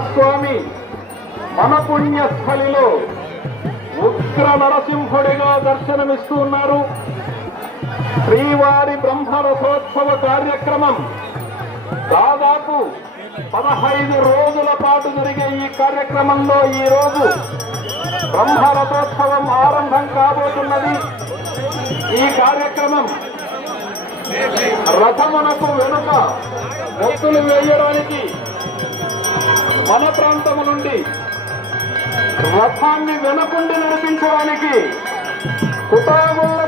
నరసింహస్వామి మన పుణ్యస్థలిలో ఉగ్ర నరసింహుడిగా దర్శనమిస్తూ ఉన్నారు. శ్రీవారి బ్రహ్మరథోత్సవ కార్యక్రమం దాదాపు 15 రోజుల పాటు జరిగే ఈ కార్యక్రమంలో ఈ రోజు బ్రహ్మరథోత్సవం ఆరంభం కాబోతున్నది. ఈ కార్యక్రమం రథమునకు వెనుక ఒత్తులు వేయడానికి మన ప్రాంతము నుండి రథాన్ని వెనుకుండి నడిపించడానికి కుటాగుళ్ళ